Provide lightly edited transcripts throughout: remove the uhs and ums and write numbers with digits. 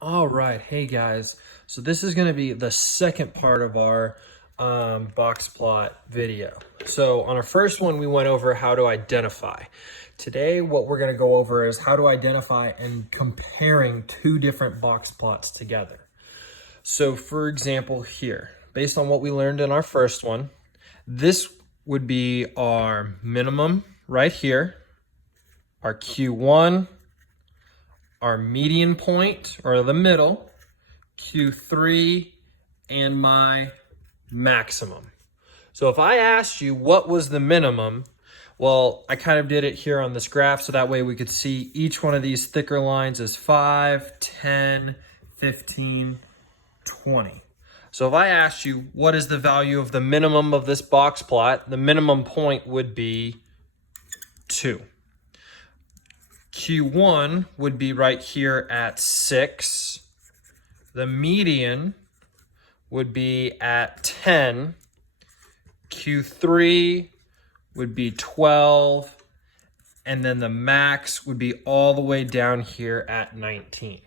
All right, hey guys. So this is going to be the second part of our box plot video. So on our first one, we went over how to identify. Today, what we're going to go over is how to identify and comparing two different box plots together. So for example, here, based on what we learned in our first one, this would be our minimum right here, our Q1, our median point, or the middle, Q3, and my maximum. So if I asked you what was the minimum, well, I kind of did it here on this graph so that way we could see each one of these thicker lines is 5, 10, 15, 20. So if I asked you what is the value of the minimum of this box plot, the minimum point would be 2. Q1 would be right here at 6. The median would be at 10. Q3 would be 12. And then the max would be all the way down here at 19.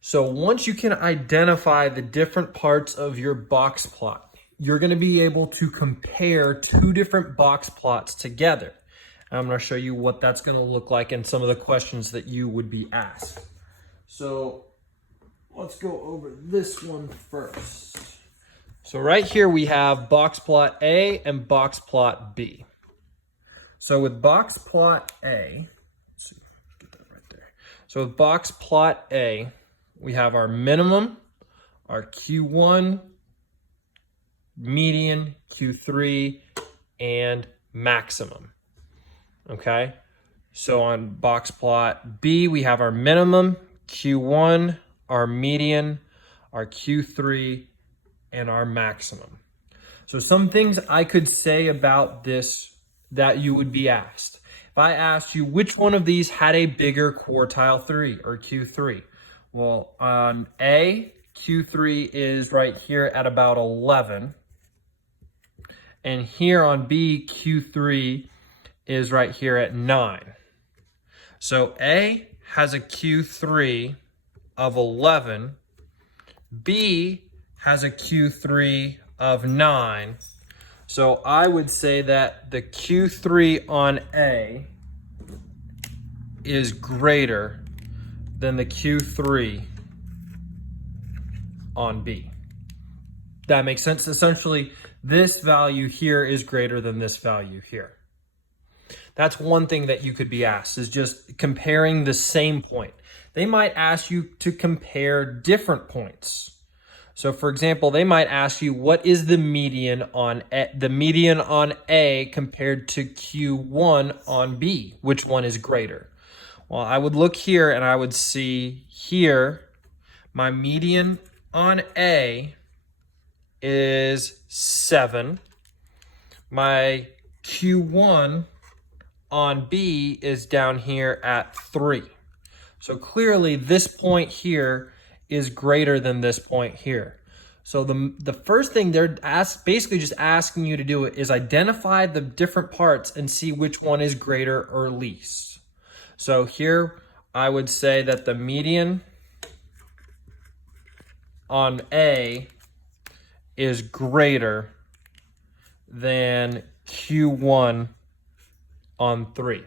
So once you can identify the different parts of your box plot, you're going to be able to compare two different box plots together. I'm going to show you what that's going to look like and some of the questions that you would be asked. So let's go over this one first. So right here we have box plot A and box plot B. So with box plot A, let's see, get that right there. So with box plot A, we have our minimum, our Q1, median, Q3, and maximum. Okay, so on box plot B, we have our minimum, Q1, our median, our Q3, and our maximum. So some things I could say about this that you would be asked. If I asked you which one of these had a bigger quartile 3 or Q3, well, on A, Q3 is right here at about 11. And here on B, Q3 is right here at 9. So A has a Q3 of 11. B has a Q3 of 9. So I would say that the Q3 on A is greater than the Q3 on B. That makes sense. Essentially, this value here is greater than this value here. That's one thing that you could be asked, is just comparing the same point. They might ask you to compare different points. So for example, they might ask you, what is the median on A compared to Q1 on B? Which one is greater? Well, I would look here and I would see here, my median on A is 7. My Q1 on B is down here at 3. So clearly this point here is greater than this point here. So the first thing they're basically just asking you to do is identify the different parts and see which one is greater or least. So here I would say that the median on A is greater than Q1 on 3.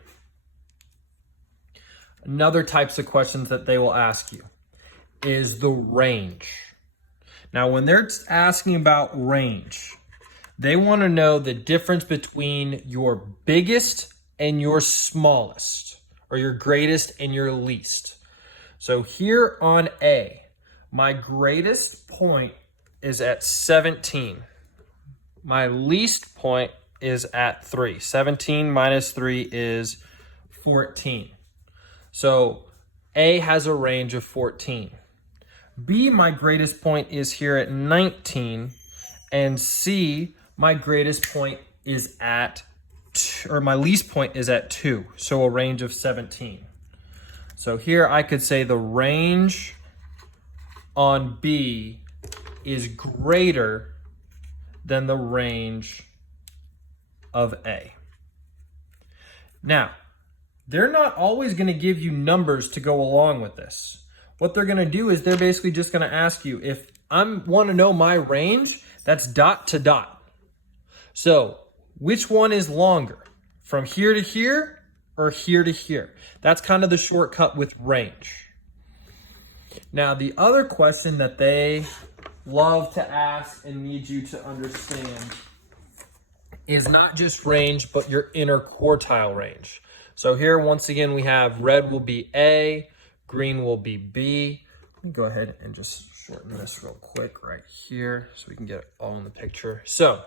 Another types of questions that they will ask you is the range. Now, when they're asking about range, they want to know the difference between your biggest and your smallest, or your greatest and your least. So here on A, my greatest point is at 17. My least point is at 3. 17 minus 3 is 14. So A has a range of 14. B, my greatest point is here at 19. And C, my greatest point is at, or my least point is at 2. So a range of 17. So here I could say the range on B is greater than the range of A. Now, they're not always going to give you numbers to go along with this. what they're gonna do is they're basically just gonna ask you, if I wanna know my range, that's dot to dot. So which one is longer? From here to here or here to here? That's kind of the shortcut with range. Now, the other question that they love to ask and need you to understand is not just range, but your inner quartile range. So here, once again, we have red will be A, green will be B. Let me go ahead and just shorten this real quick right here so we can get it all in the picture. So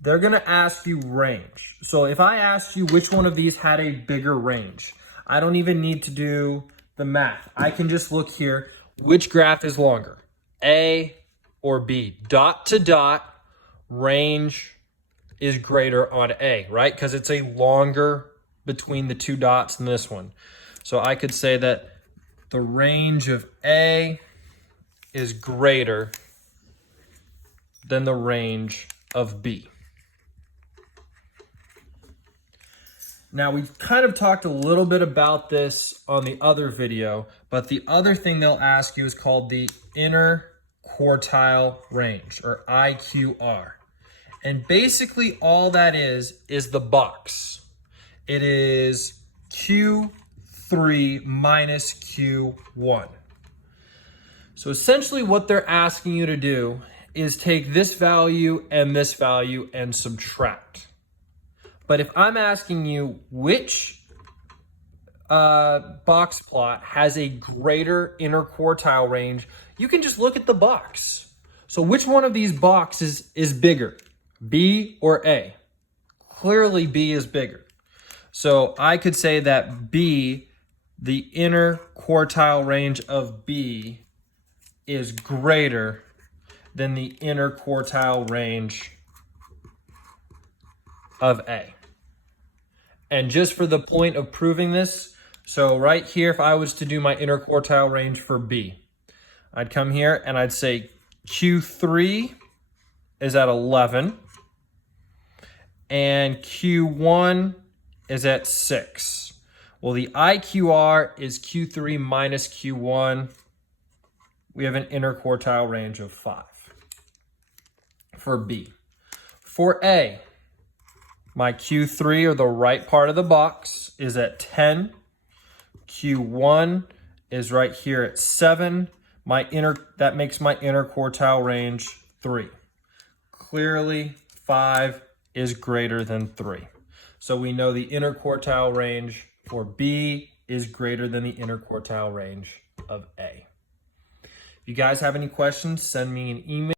they're gonna ask you range. So if I asked you which one of these had a bigger range, I don't even need to do the math. I can just look here, which graph is longer, A or B? Dot to dot, range is greater on A, right? Because it's a longer between the two dots than this one. So I could say that the range of A is greater than the range of B. Now, we've kind of talked a little bit about this on the other video, but the other thing they'll ask you is called the inner quartile range, or IQR. And basically all that is the box. It is Q3 minus Q1. So essentially what they're asking you to do is take this value and subtract. But if I'm asking you which box plot has a greater inner quartile range, you can just look at the box. So which one of these boxes is bigger, B or A? Clearly B is bigger. So I could say that B, the inner quartile range of B, is greater than the inner quartile range of A. And just for the point of proving this, so right here, if I was to do my inner quartile range for B, I'd come here and I'd say Q3 is at 11 and Q1 is at 6. Well, the IQR is Q3 minus Q1. We have an inner quartile range of 5 for B. For A, my Q3, or the right part of the box, is at 10. Q1 is right here at 7. That makes my inner quartile range 3. Clearly, 5 is greater than 3. So we know the inner quartile range for B is greater than the inner quartile range of A. If you guys have any questions, send me an email.